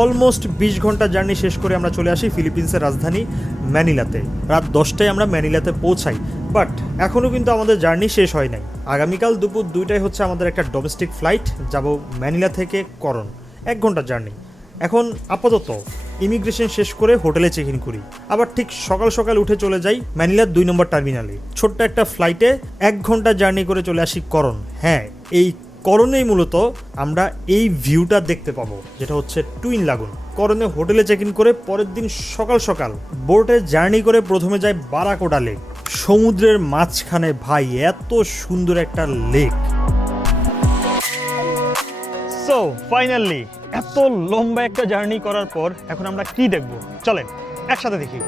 Almost 20 ঘন্টা journey শেষ করে আমরা চলে আসি ফিলিপিন্সের রাজধানী ম্যানিলাতে। রাত 10টায় আমরা ম্যানিলাতে পৌঁছাই। বাট এখনও কিন্তু আমাদের জার্নি শেষ হয় নাই। আগামীকাল দুপুর 2টায় হচ্ছে আমাদের একটা ডোমেস্টিক ফ্লাইট, যাব ম্যানিলা থেকে করন, 1 ঘন্টার জার্নি। এখন আপাতত ইমিগ্রেশন শেষ করে হোটেলে চেক ইন করি, আবার ঠিক সকাল সকাল উঠে চলে যাই ম্যানিলার 2 নম্বর টার্মিনালে। ছোট্ট একটা ফ্লাইটে 1 ঘন্টা জার্নি করে চলে আসি করন। হ্যাঁ, এই করনেই মূলত আমরা এই ভিউটা দেখতে পাবো, যেটা হচ্ছে টুইন লাগুন। করনে হোটেলে চেক ইন করে পরের দিন সকাল সকাল বোটে জার্নি করে প্রথমে যাই বারাকোডা লেক। সমুদ্রের মাঝখানে ভাই এত সুন্দর একটা লেক। সো ফাইনালি এত লম্বা একটা জার্নি করার পর এখন আমরা কি দেখব, চলেন একসাথে দেখি।